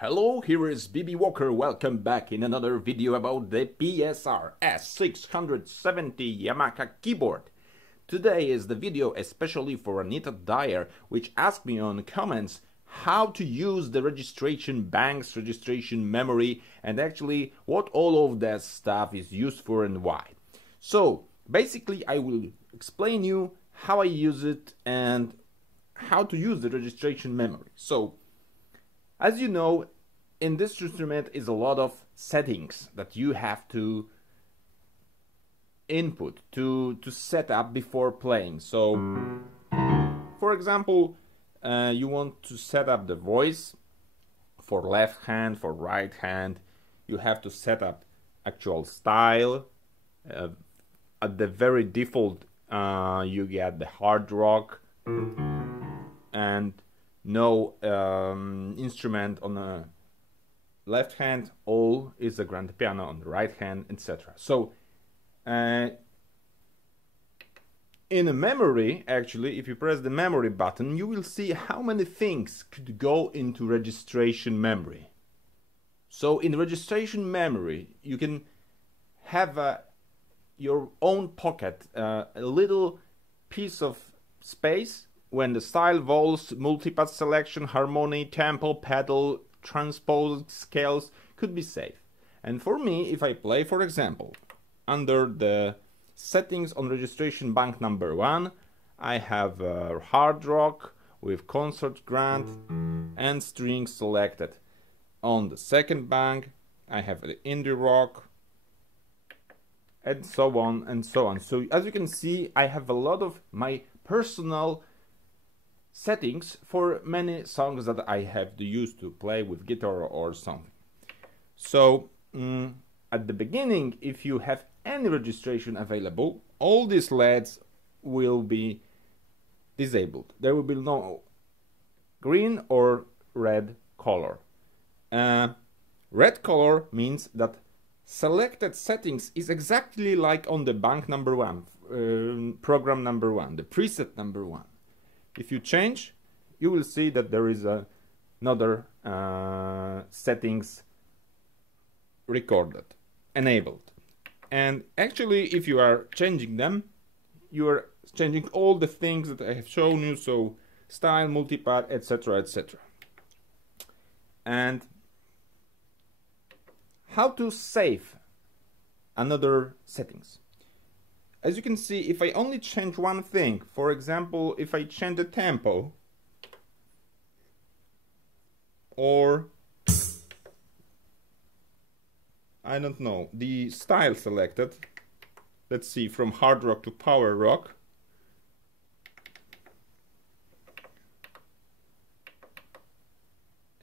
Hello, here is BB Walker. Welcome back in another video about the PSR S650 Yamaha keyboard. Today is the video especially for Anita Dyer, which asked me on comments how to use the registration banks, registration memory, and actually what all of that stuff is used for and why. So basically I will explain you how I use it and how to use the registration memory. So as you know, in this instrument is a lot of settings that you have to input to set up before playing. So, for example, you want to set up the voice for left hand, for right hand. You have to set up actual style. At the very default, you get the hard rock and no instrument on the left hand, all is a grand piano on the right hand, etc. So in a memory, actually, if you press the memory button, you will see how many things could go into registration memory. So in registration memory, you can have your own pocket, a little piece of space when the style, voice, multipath selection, harmony, tempo, pedal, transposed scales could be saved. And for me, if I play, for example, under the settings on registration bank number 1, I have hard rock with concert grand and strings selected. On the second bank, I have the indie rock, and so on and so on. So as you can see, I have a lot of my personal settings for many songs that I have to use to play with guitar or something. So at the beginning, if you have any registration available, all these LEDs will be disabled. There will be no green or red color. Red color means that selected settings is exactly like on the bank number 1, program number 1, the preset number 1. If you change, you will see that there is another settings recorded, enabled. And actually, if you are changing them, you are changing all the things that I have shown you, so style, multipath, etc., etc. And how to save another settings. As you can see, if I only change one thing, for example, if I change the tempo or I don't know, the style selected, let's see, from hard rock to power rock,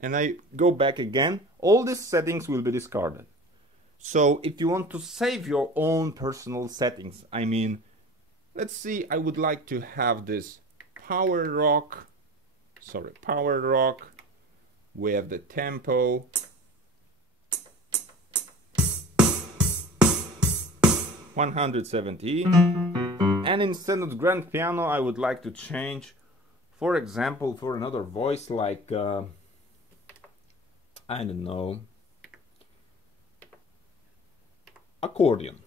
and I go back again, all these settings will be discarded. So if you want to save your own personal settings, I mean, let's see, I would like to have this power rock with the tempo 170, and instead of grand piano I would like to change, for example, for another voice like I don't know, accordion.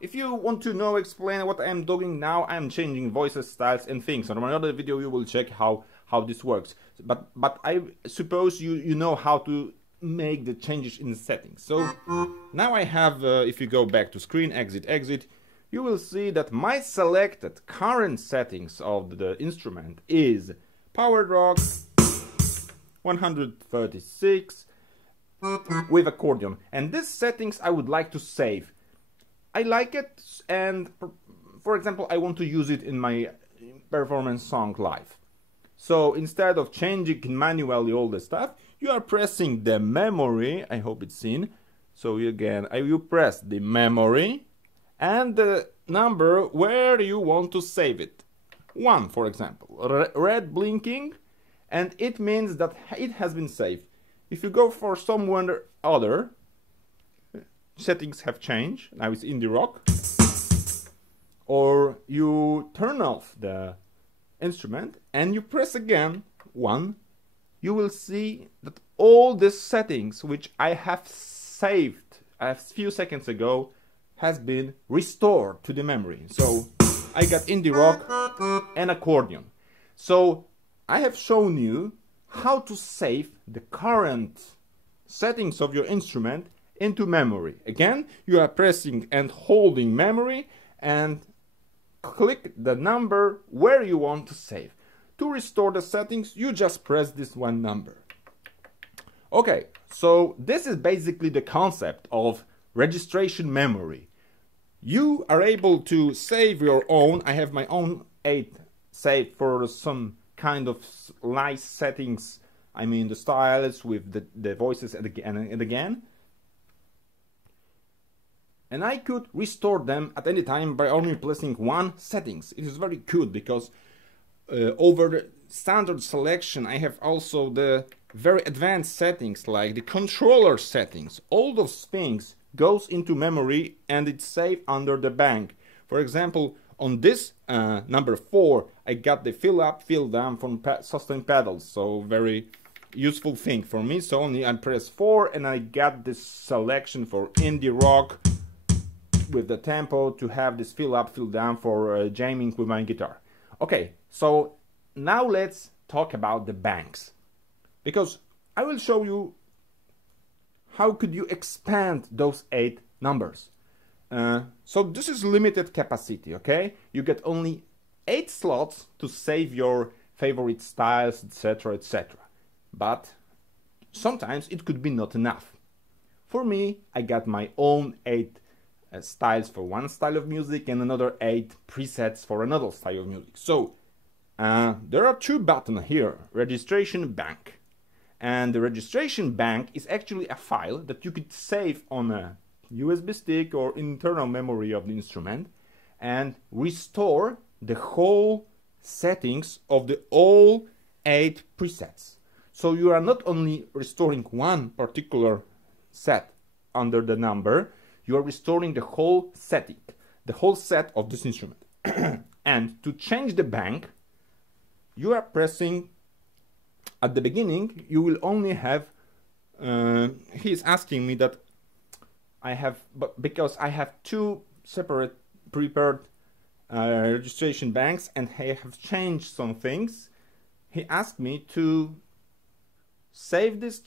If you want to explain what I am doing now, I am changing voices, styles and things. On another video you will check how this works. But I suppose you know how to make the changes in the settings. So now I have, if you go back to screen, exit, you will see that my selected current settings of the instrument is power rock 136 with accordion, and these settings I would like to save. I like it, and for example I want to use it in my performance song live. So instead of changing manually all the stuff, you are pressing the memory, I hope it's seen. So again, you press the memory and the number where you want to save it. 1, for example, red blinking, and it means that it has been saved. If you go for someone other, settings have changed, now it's indie rock, or you turn off the instrument and you press again 1, you will see that all the settings which I have saved a few seconds ago has been restored to the memory. So I got indie rock and accordion. So I have shown you how to save the current settings of your instrument into memory. Again, you are pressing and holding memory and click the number where you want to save. To restore the settings, you just press this one number. Okay, so this is basically the concept of registration memory. You are able to save your own. I have my own 8 saved for some kind of nice settings. I mean the styles with the voices and again. And I could restore them at any time by only pressing one settings. It is very good because over the standard selection I have also the very advanced settings like the controller settings. All those things goes into memory and it's saved under the bank. For example, on this number 4 I got the fill up, fill down from sustain pedals, so very useful thing for me. So only I press 4 and I got this selection for indie rock with the tempo to have this fill up, fill down for jamming with my guitar. Okay, so now let's talk about the banks, because I will show you how could you expand those 8 numbers. So this is limited capacity, okay? You get only 8 slots to save your favorite styles, etc, etc. But sometimes it could be not enough. For me, I got my own 8 styles for one style of music and another 8 presets for another style of music. So there are 2 buttons here, registration bank. And the registration bank is actually a file that you could save on a USB stick or internal memory of the instrument and restore the whole settings of the all 8 presets. So you are not only restoring one particular set under the number, you are restoring the whole setting, the whole set of this instrument. And to change the bank, you are pressing, at the beginning, you will only have, he is asking me that I have, but because I have 2 separate prepared registration banks and I have changed some things, he asked me to save these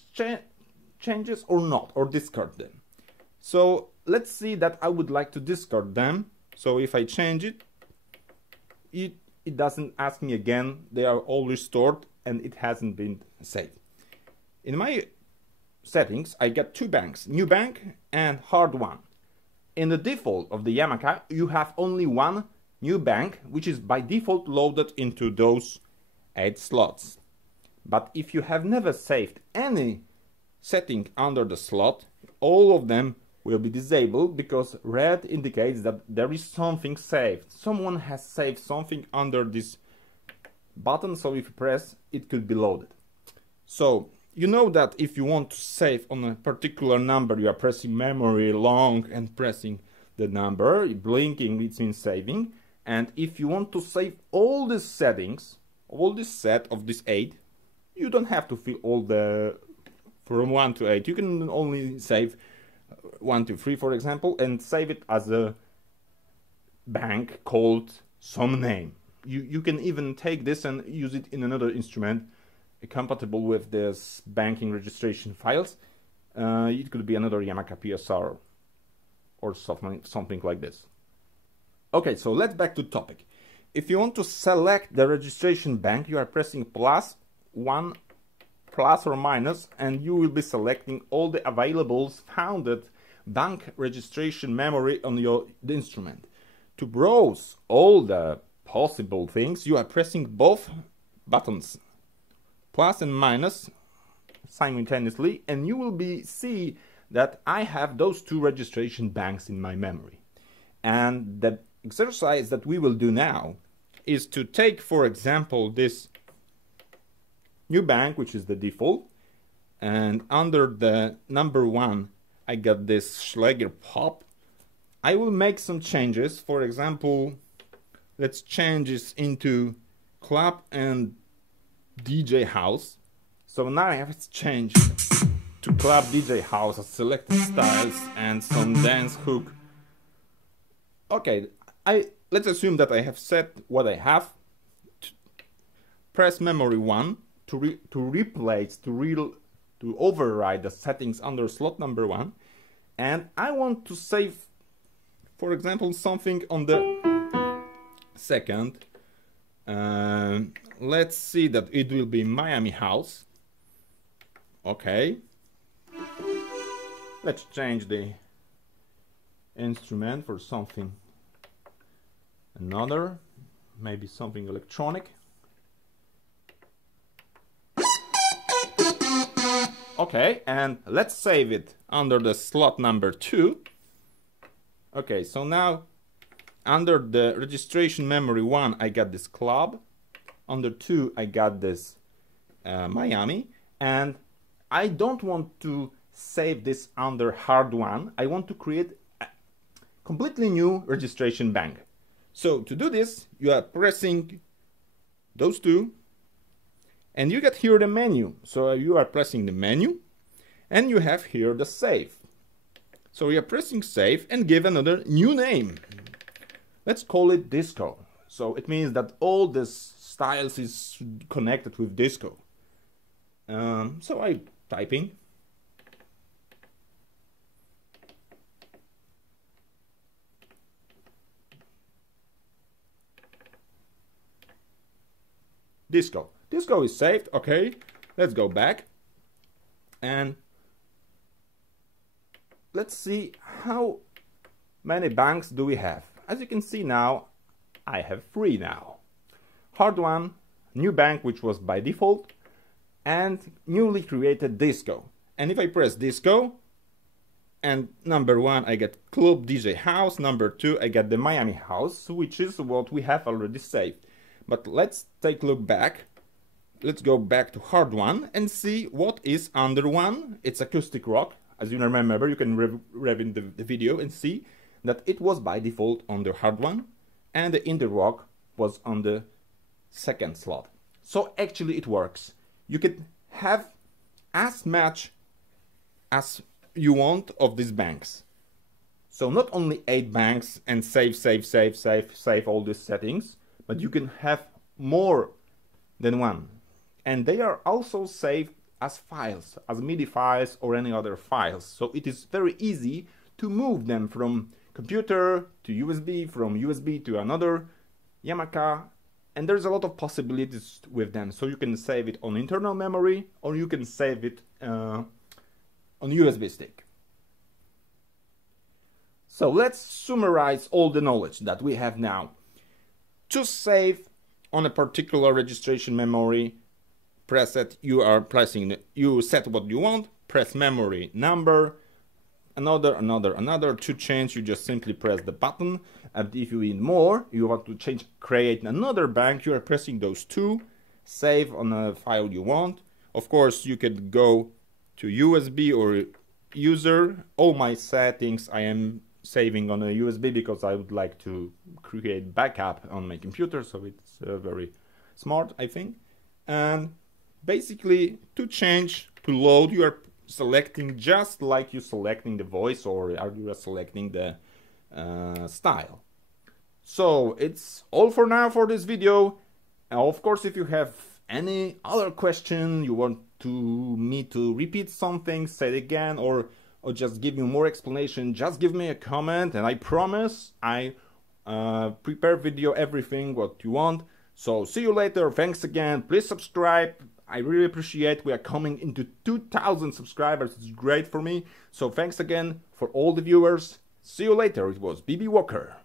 changes or not, or discard them. So let's see that I would like to discard them. So if I change it, it doesn't ask me again. They are all restored and it hasn't been saved. In my settings, I got 2 banks, new bank and hard one. In the default of the Yamaha, you have only one new bank, which is by default loaded into those 8 slots. But if you have never saved any setting under the slot, all of them will be disabled because red indicates that there is something saved. Someone has saved something under this button, so if you press, it could be loaded. So you know that if you want to save on a particular number, you are pressing memory long and pressing the number, blinking, it means saving. And if you want to save all the settings, all this set of this 8, you don't have to fill all the from 1 to 8. You can only save 1 to 3, for example, and save it as a bank called some name. You can even take this and use it in another instrument compatible with this banking registration files. It could be another Yamaha PSR or something like this. Okay, so let's back to topic. If you want to select the registration bank, you are pressing +1 plus or minus, and you will be selecting all the available founded bank registration memory on the instrument. To browse all the possible things, you are pressing both buttons, plus and minus, simultaneously, and you will see that I have those 2 registration banks in my memory. And the exercise that we will do now is to take, for example, this new bank, which is the default, and under the number 1 I got this Schlager pop. I will make some changes. For example, let's change this into club and DJ house. So now I have changed to Club DJ House, selected styles and some dance hook. Okay, let's assume that I have set what I have. Press memory 1 to replace, to override the settings under slot number 1, and I want to save, for example, something on the second. Let's see that it will be Miami House. Okay, let's change the instrument for something another, maybe something electronic. Okay, and let's save it under the slot number 2. Okay, so now under the registration memory 1 I got this club, under 2 I got this Miami, and I don't want to save this under hard 1. I want to create a completely new registration bank. So to do this, you are pressing those two, and you get here the menu. So you are pressing the menu, and you have here the save. So we are pressing save and give another new name. Let's call it disco. So it means that all this styles is connected with disco. So I typing. Disco. Disco is saved. Okay, let's go back and let's see how many banks do we have. As you can see now, I have 3 now. Hard 1, new bank which was by default, and newly created disco. And if I press disco, and number 1 I get Club DJ House, number 2 I get the Miami House, which is what we have already saved. But let's take a look back. Let's go back to hard 1 and see what is under 1. It's acoustic rock. As you remember, you can rewind the video and see that it was by default on the hard 1, and the indie rock was on the second slot. So actually it works. You can have as much as you want of these banks. So not only 8 banks and save all these settings, but you can have more than 1. And they are also saved as files, as MIDI files or any other files. So it is very easy to move them from computer to USB, from USB to another Yamaha, and there's a lot of possibilities with them. So you can save it on internal memory, or you can save it on USB stick. So let's summarize all the knowledge that we have now. To save on a particular registration memory, press it, you set what you want, press memory number, another. To change, you just simply press the button, and if you need more, you want to change, create another bank, you are pressing those 2, save on a file you want. Of course, you could go to USB or user. All my settings I am saving on a USB because I would like to create backup on my computer, so it's very smart, I think. And basically, to change, to load, you are selecting just like you're selecting the voice, or are you selecting the style. So it's all for now for this video. Of course, if you have any other question, you want me to repeat something, say it again, or just give you more explanation, just give me a comment, and I promise I prepare video everything what you want. So see you later. Thanks again. Please subscribe. I really appreciate. We are coming into 2,000 subscribers. It's great for me. So thanks again for all the viewers. See you later. It was BB Walker.